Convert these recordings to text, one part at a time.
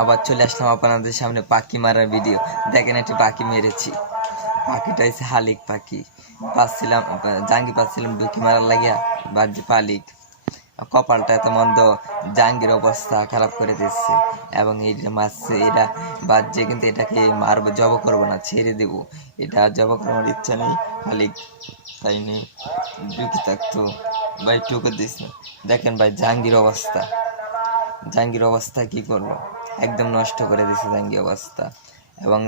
আবার চলে আসলাম আপনাদের সামনে পাখি মারার ভিডিও। দেখেন একটি পাখি মেরেছি। পাখিটা হচ্ছে হালিক পাখি। পাচ্ছিলাম জাঙ্গি পাচ্ছিলাম ডুকি মারার লাগিয়া বাদ পালিক। কপালটা এত মন্দ, জাঙ্গির অবস্থা খারাপ করে দিচ্ছে। এবং এইটা মারছে, এটা বাদ যে কিন্তু এটাকে মারবো, জব করবো না, ছেড়ে দেবো। এটা জব করার ইচ্ছা নেই হালিক, তাই নেই ডুকি থাকতো ভাই টুকে দিস না। দেখেন ভাই জাঙ্গির অবস্থা, জাঙ্গির অবস্থা কি করবো, একদম নষ্ট করে দিছে জাঙ্গি অবস্থা। এবং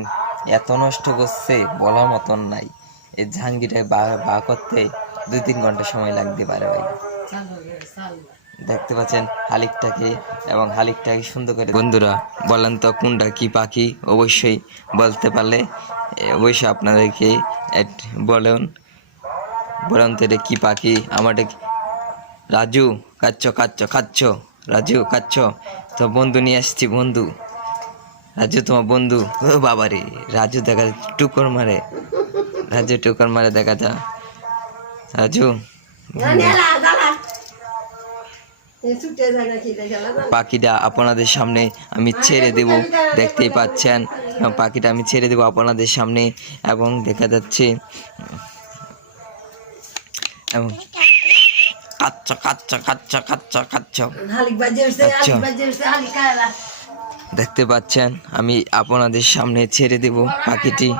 এত নষ্ট করছে বলার মতন নাই। এই জাহাঙ্গীরটাকে বা করতে 2-3 ঘন্টা সময় লাগতে পারে ভাই। দেখতে পাচ্ছেন হালিকটাকে, এবং হালিকটাকে সুন্দর করে। বন্ধুরা বলেন তো কোনটা কি পাখি, অবশ্যই বলতে পারলে অবশ্যই আপনাদেরকে বলেন বলেন তো এটা কি পাখি। আমারটা রাজু কাচ্ছ কাচ্ছ খাচ্ছ, রাজু কাচ্ছ তো বন্ধু নিয়ে আসছি। বন্ধু রাজু তোমার বন্ধু। ও বাবা রে, রাজু দেখা টুকর মারে, রাজু টুকর মারে দেখা যা। রাজু পাখিটা আপনাদের সামনে আমি ছেড়ে দেব, দেখতেই পাচ্ছেন পাখিটা আমি ছেড়ে দেব আপনাদের সামনে। এবং দেখা যাচ্ছে এবং কাচ্চ কাচ্চ কাচ্চ কাচ্চ কাচ্চ দেখতে পাচ্ছেন আমি আপনাদের সামনে ছেড়ে দেব পাখিটি।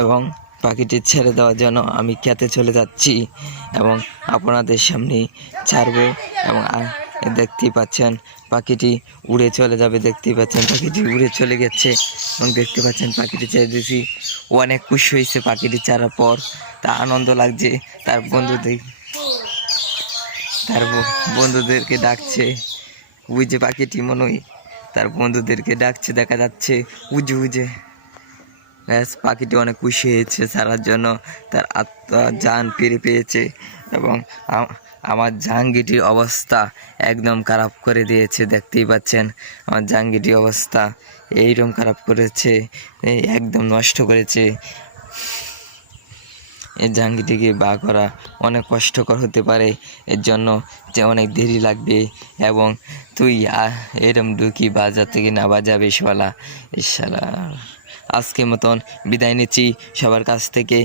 এবং পাখিটি ছেড়ে দেওয়ার জন্য আমি খেতে চলে যাচ্ছি এবং আপনাদের সামনে ছাড়বো। এবং দেখতেই পাচ্ছেন পাখিটি উড়ে চলে যাবে, দেখতেই পাচ্ছেন পাখিটি উড়ে চলে গেছে। এবং দেখতে পাচ্ছেন পাখিটি ছেড়ে দিয়েছি, ও অনেক খুশি হয়েছে পাখিটি ছাড়ার পর, তা আনন্দ লাগছে। তার বন্ধুদেরকে ডাকছে, ওই যে পাখিটি মনে হয় তার বন্ধুদেরকে ডাকছে, দেখা যাচ্ছে উজে উজে। ব্যাস পাখিটি অনেক খুশি হয়েছে ছাড়ার জন্য, তার আত্মা জান ফিরে পেয়েছে। এবং আমার জাহাঙ্গীরটির অবস্থা একদম খারাপ করে দিয়েছে, দেখতেই পাচ্ছেন আমার জাহাঙ্গীরটির অবস্থা এইরকম খারাপ করেছে, একদম নষ্ট করেছে। এই জাহাঙ্গীরটিকে বা করা অনেক কষ্টকর হতে পারে, এর জন্য যে অনেক দেরি লাগবে। এবং তুই এরম ডুকি বাজা থেকে না বাজাবে শালা। ইশালা আজকের মতন বিদায় নিচ্ছি সবার কাছ থেকে।